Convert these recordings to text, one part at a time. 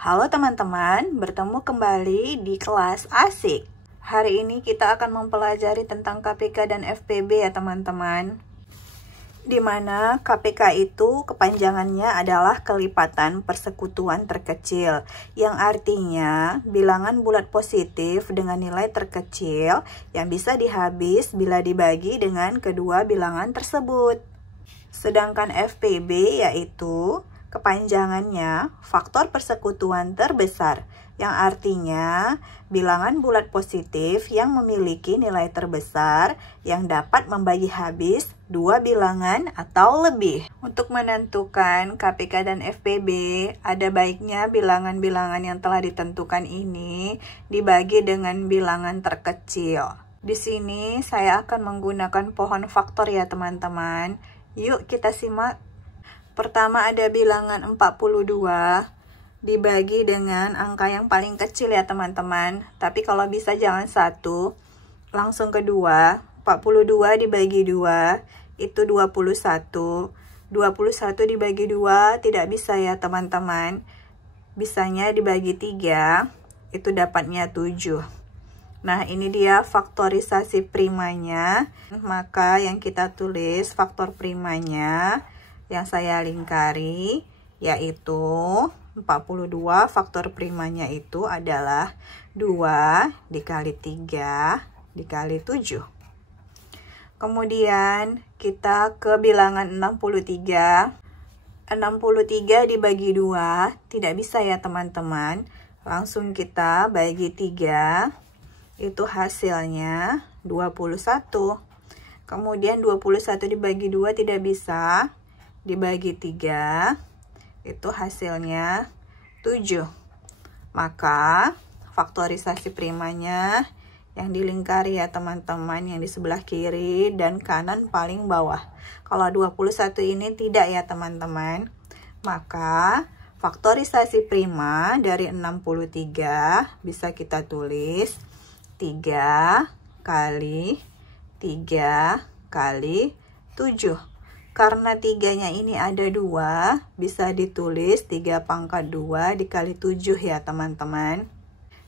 Halo teman-teman, bertemu kembali di kelas asik. Hari ini kita akan mempelajari tentang KPK dan FPB ya teman-teman. Dimana KPK itu kepanjangannya adalah kelipatan persekutuan terkecil, yang artinya bilangan bulat positif dengan nilai terkecil yang bisa dihabis bila dibagi dengan kedua bilangan tersebut. Sedangkan FPB yaitu kepanjangannya faktor persekutuan terbesar, yang artinya bilangan bulat positif yang memiliki nilai terbesar yang dapat membagi habis dua bilangan atau lebih. Untuk menentukan KPK dan FPB, ada baiknya bilangan-bilangan yang telah ditentukan ini dibagi dengan bilangan terkecil. Di sini saya akan menggunakan pohon faktor ya teman-teman. Yuk kita simak. Pertama ada bilangan 42 dibagi dengan angka yang paling kecil ya teman-teman. Tapi kalau bisa jangan 1, langsung kedua. 42 dibagi 2 itu 21. 21 dibagi 2 tidak bisa ya teman-teman. Bisanya dibagi 3, itu dapatnya 7. Nah, ini dia faktorisasi primanya. Maka yang kita tulis faktor primanya yang saya lingkari yaitu 42, faktor primanya itu adalah 2 dikali 3 dikali 7. Kemudian kita ke bilangan 63. 63 dibagi 2 tidak bisa ya teman-teman. Langsung kita bagi 3. Itu hasilnya 21. Kemudian 21 dibagi 2 tidak bisa. Dibagi 3, itu hasilnya 7. Maka faktorisasi primanya yang dilingkari ya teman-teman, yang di sebelah kiri dan kanan paling bawah. Kalau 21 ini tidak ya teman-teman. Maka faktorisasi prima dari 63 bisa kita tulis 3 kali 3 kali 7. Karena 3-nya ini ada 2, bisa ditulis 3 pangkat 2 dikali 7 ya teman-teman.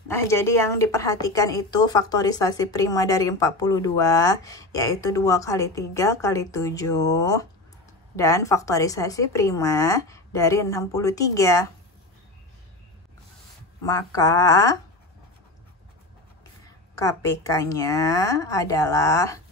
Nah, jadi yang diperhatikan itu faktorisasi prima dari 42, yaitu 2 kali 3 kali 7. Dan faktorisasi prima dari 63. Maka KPK-nya adalah...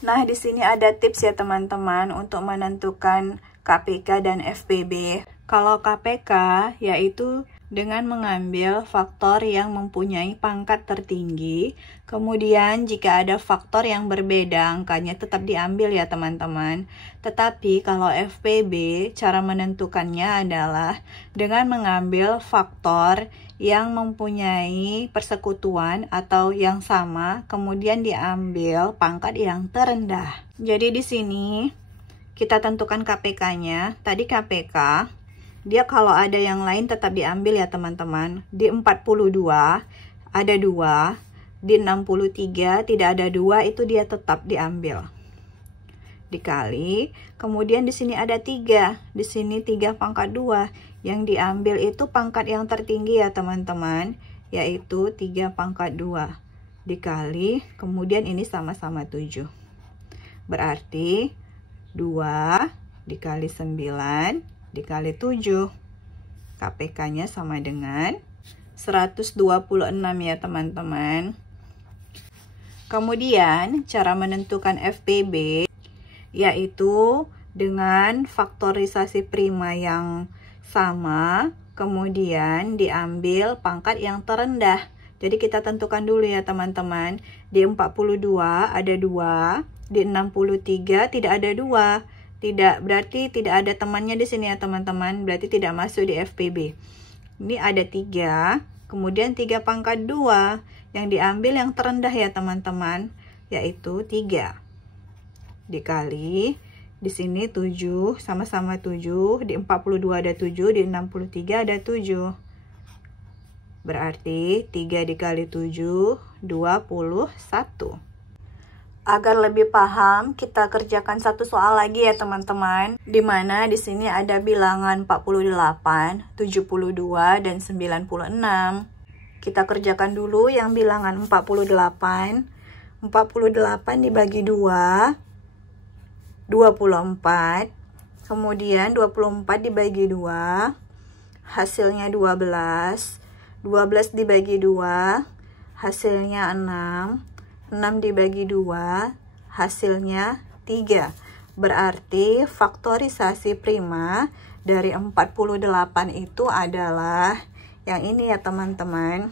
Nah, di sini ada tips ya teman-teman untuk menentukan KPK dan FPB. Kalau KPK yaitu dengan mengambil faktor yang mempunyai pangkat tertinggi, kemudian jika ada faktor yang berbeda angkanya tetap diambil ya teman-teman. Tetapi kalau FPB cara menentukannya adalah dengan mengambil faktor yang mempunyai persekutuan atau yang sama, kemudian diambil pangkat yang terendah. Jadi di sini kita tentukan KPK-nya. Tadi KPK, dia kalau ada yang lain tetap diambil ya teman-teman. Di 42 ada 2, di 63 tidak ada 2, itu dia tetap diambil. Dikali, kemudian di sini ada 3, di sini 3 pangkat 2. Yang diambil itu pangkat yang tertinggi ya teman-teman, yaitu 3 pangkat 2 dikali, kemudian ini sama-sama 7. Berarti 2 dikali 9 dikali 7. KPK-nya sama dengan 126 ya teman-teman. Kemudian cara menentukan FPB yaitu dengan faktorisasi prima yang sama, kemudian diambil pangkat yang terendah. Jadi kita tentukan dulu ya teman-teman. Di 42 ada 2, di 63 tidak ada 2. Tidak, berarti tidak ada temannya di sini ya teman-teman. Berarti tidak masuk di FPB. Ini ada 3, kemudian 3 pangkat 2. Yang diambil yang terendah ya teman-teman, yaitu 3. Dikali di sini 7, sama-sama 7, di 42 ada 7, di 63 ada 7. Berarti 3 dikali 7, 21. Agar lebih paham, kita kerjakan satu soal lagi ya teman-teman. Dimana di sini ada bilangan 48, 72, dan 96. Kita kerjakan dulu yang bilangan 48. 48 dibagi 2, 24. Kemudian 24 dibagi 2, hasilnya 12. 12 dibagi 2, hasilnya 6. 6 dibagi 2, hasilnya 3. Berarti faktorisasi prima dari 48 itu adalah yang ini ya teman-teman.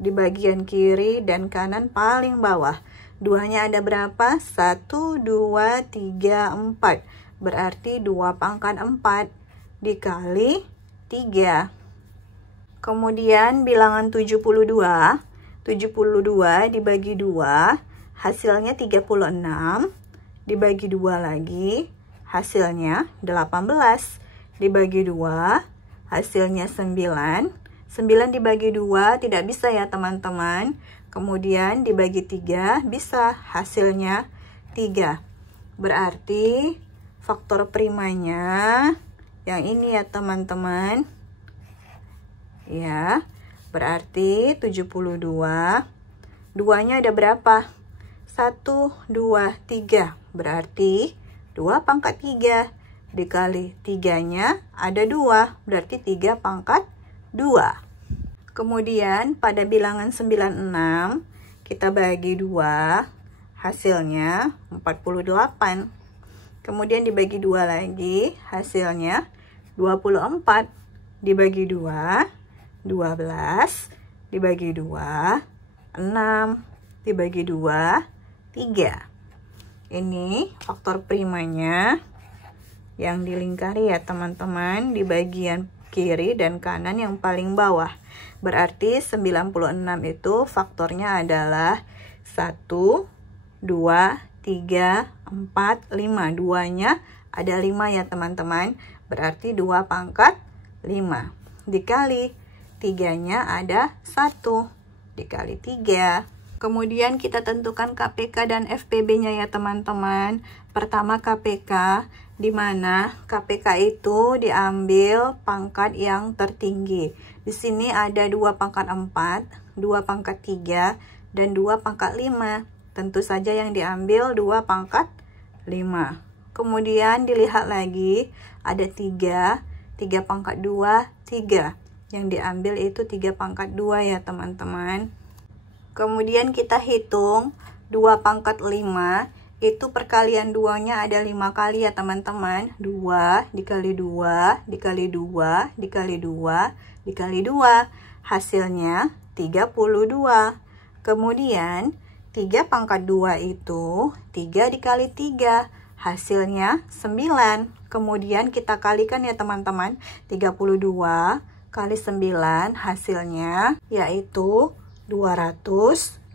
Di bagian kiri dan kanan paling bawah. Duanya ada berapa? 1, 2, 3, 4. Berarti 2 pangkat 4 dikali 3. Kemudian bilangan 72. 72 dibagi 2, hasilnya 36. Dibagi 2 lagi, hasilnya 18. Dibagi 2, hasilnya 9. 9 dibagi 2 tidak bisa ya teman-teman. Kemudian dibagi 3 bisa, hasilnya 3. Berarti faktor primanya yang ini ya teman-teman. Ya, berarti 72. Duanya ada berapa? 1, 2, 3. Berarti 2 pangkat 3 dikali 3-nya ada 2. Berarti 3 pangkat 2. Kemudian pada bilangan 96 kita bagi 2, hasilnya 48. Kemudian dibagi 2 lagi, hasilnya 24. Dibagi 2, 12. Dibagi 2, 6. Dibagi 2, 3. Ini faktor primanya yang dilingkari ya teman-teman, di bagian kiri dan kanan yang paling bawah. Berarti 96 itu faktornya adalah 1, 2, 3, 4, 5. Duanya ada 5 ya teman-teman. Berarti 2 pangkat 5. Dikali 3-nya ada 1. Dikali 3. Kemudian kita tentukan KPK dan FPB-nya ya teman-teman. Pertama KPK, di mana KPK itu diambil pangkat yang tertinggi. Di sini ada 2 pangkat 4, 2 pangkat 3, dan 2 pangkat 5. Tentu saja yang diambil 2 pangkat 5. Kemudian dilihat lagi, ada 3 pangkat 2, 3. Yang diambil itu 3 pangkat 2 ya teman-teman. Kemudian kita hitung 2 pangkat 5. Itu perkalian 2-nya ada 5 kali ya teman-teman. 2 dikali 2 dikali 2 dikali 2 dikali 2. Hasilnya 32. Kemudian 3 pangkat 2 itu 3 dikali 3. Hasilnya 9. Kemudian kita kalikan ya teman-teman. 32 kali 9 hasilnya yaitu 228.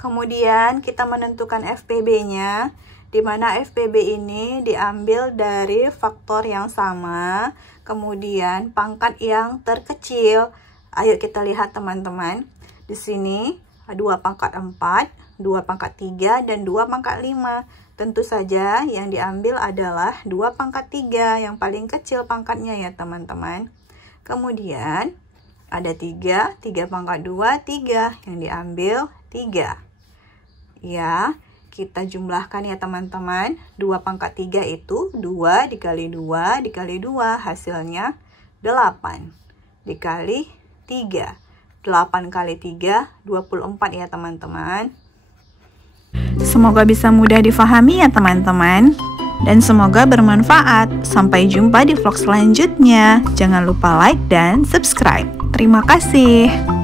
Kemudian kita menentukan FPB-nya, di mana FPB ini diambil dari faktor yang sama, kemudian pangkat yang terkecil. Ayo kita lihat teman-teman. Di sini 2 pangkat 4, 2 pangkat 3, dan 2 pangkat 5. Tentu saja yang diambil adalah 2 pangkat 3, yang paling kecil pangkatnya ya teman-teman. Kemudian ada 3 pangkat 2, 3, yang diambil 3. Ya, kita jumlahkan ya teman-teman. 2 pangkat 3 itu 2 dikali 2 dikali 2, hasilnya 8. Dikali 3. 8 kali 3, 24 ya teman-teman. Semoga bisa mudah difahami ya teman-teman. Dan semoga bermanfaat. Sampai jumpa di vlog selanjutnya. Jangan lupa like dan subscribe. Terima kasih.